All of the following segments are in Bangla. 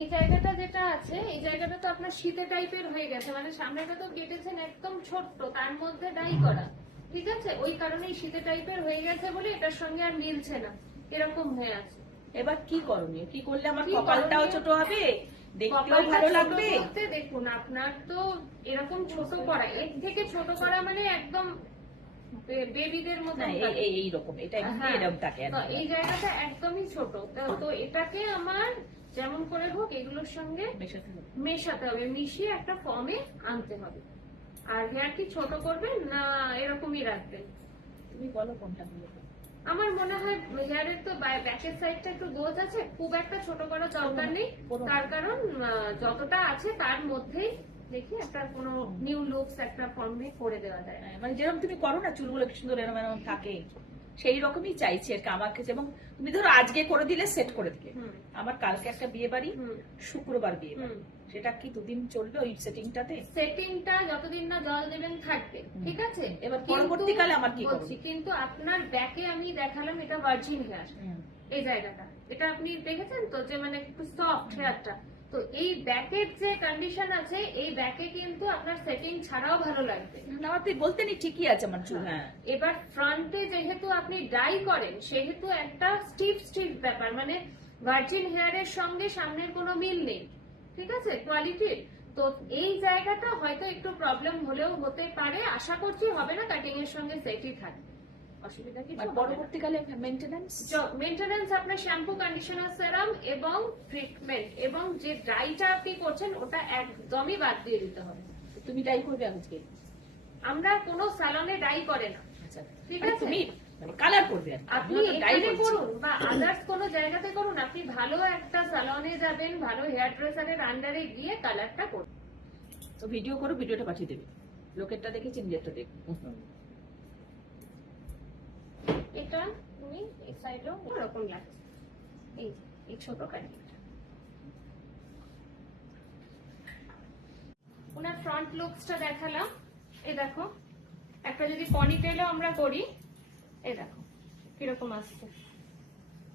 এই জায়গাটা যেটা আছে, এই জায়গাটা তো আপনার শীতে টাইপের হয়ে গেছে, মানে সামনেটা তো কেটেছেন একদম ছোট্ট, তার মধ্যে ডাই করা, ঠিক আছে? ওই কারণেই শীতে টাইপের হয়ে গেছে বলে এটার সঙ্গে আর মিলছে না, এরকম হয়ে আছে। এবার কি করণীয়? কি করলে আমার কপালটাও ছোট হবে, দেখতেও ভালো লাগবে? দেখুন, আপনার তো এরকম ছোট করা, এর থেকে ছোট করা মানে একদম বেবিদের মতো এইরকম, এটা এরকম থাকে। এই জায়গাটা একদমই ছোট, তো এটাকে আমার যেমন করে হোক এগুলোর সঙ্গে মেশাতে হবে, মিশিয়ে একটা ফর্মে আনতে হবে। আর হেয়ার কি ছোট করবেন না এরকমই রাখবেন? তুমি বলো কোনটা হলো। আমার মনে হয় হেয়ারের তো ব্যাকের সাইডটা একটু গোজ আছে, খুব একটা ছোট করার দরকার নেই, তার কারণ যতটা আছে তার মধ্যেই দেখি একটা কোনো নিউ লুকস একটা ফর্মে করে দেওয়া যায়। মানে যেরকম তুমি করো না, চুলগুলো কি সুন্দর এরকম এরকম থাকে, সেই রকমই চাইছি আর কি আমার কাছে। এবং তুমি ধরো আজকে করে দিলে, সেট করে দিলে, আমার কালকে একটা বিয়ে বাড়ি, শুক্রবার বিয়ে বাড়ি, সেটা কি দুদিন চলবে ওই সেটিংটাতে? সেটিংটা যতদিন না জল দেবেন থাকবে, ঠিক আছে? এবার পরবর্তীকালে আমার কি বলছি, কিন্তু আপনার ব্যাকে আমি দেখালাম এটা ভার্জিন হেয়ার, এই জায়গাটা এটা আপনি দেখেছেন তো, যে মানে একটু সফট হেয়ারটা, তো এই ব্যাকের যে কন্ডিশন আছে, এই ব্যাকে কিন্তু আপনার সেটিং ছাড়াও ভালো লাগবে। আমার তুই বলতে নি ঠিকই আছে আমার চুল। হ্যাঁ, এবার ফ্রন্টে যেহেতু আপনি ডাই করেন, সেহেতু একটা স্টিফ স্টিফ ব্যাপার, মানে ভার্জিন হেয়ারের সঙ্গে সামনের কোনো মিল নেই, ঠিক আছে, কোয়ালিটির। তো এই জায়গাটা হয়তো একটু প্রবলেম হলেও হতে পারে, আশা করছি হবে না, কাটিং এর সঙ্গে সেটই থাকবে, অসুবিধা কিছু। পরবর্তীকালে মেইনটেনেন্স আপনার শ্যাম্পু, কন্ডিশনার, সেরাম এবং ট্রিটমেন্ট, এবং যে ড্রাইটা আপনি করছেন ওটা একদমই বাদ দিয়ে দিতে হবে। তুমি ডাই করবে আজকে? আমরা কোনো স্যালনে ডাই করে না, ঠিক আছে? তুমি কালার করবে, আপনি এখানে করুন বা আদার্স কোনো জায়গাতে করুন, আপনি ভালো একটা স্যালনে যাবেন, ভালো হেয়ার ড্রেসারের আন্ডারে গিয়ে কালারটা করুন। তো ভিডিও করো, ভিডিওটা পাঠিয়ে দেবে, লোকেরটা দেখেছি, নিজেরটা দেখো। এটা তুমি এই সাইডেও এরকম লাগছে, এই ছোট কাটিংটা। ওনার ফ্রন্ট লুকসটা দেখালাম, এই দেখো, একটা যদি পনিটেলও আমরা করি, এই দেখো কিরকম আসছে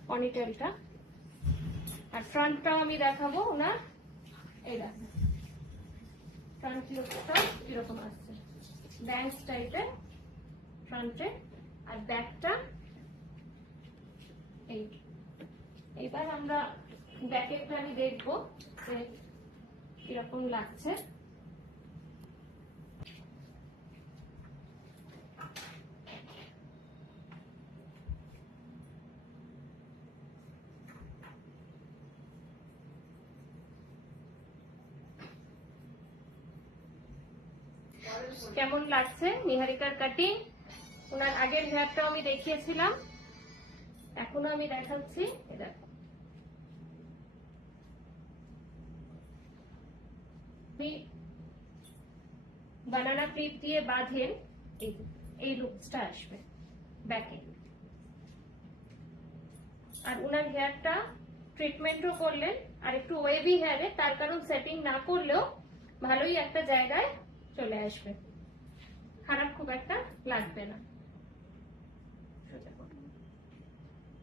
পনিটেলটা। আর ফ্রন্টটাও আমি দেখাবো ওনার, এই দেখো ফ্রন্ট লুকসটা কিরকম আসছে, ব্যাংক টাইপের ফ্রন্টে, আর ব্যাকটা এই। এবার আমরা ব্যাকেরটা আমি দেখবো যে কিরকম লাগছে। কেমন লাগছে নিহারিকার কাটিং? ওনার আগের হেয়ারটাও আমি দেখিয়েছিলাম, এখনো আমি দেখাচ্ছি। দেখো বানানা ক্লিপ দিয়ে বাঁধেন, এই লুকসটা আসবে ব্যাকে। আর ওনার হেয়ারটা ট্রিটমেন্টও করলেন, আর একটু ওয়েভি হেয়ারে, তার কারণ সেটিং না করলেও ভালোই একটা জায়গায় চলে আসবে, খারাপ খুব একটা লাগবে না।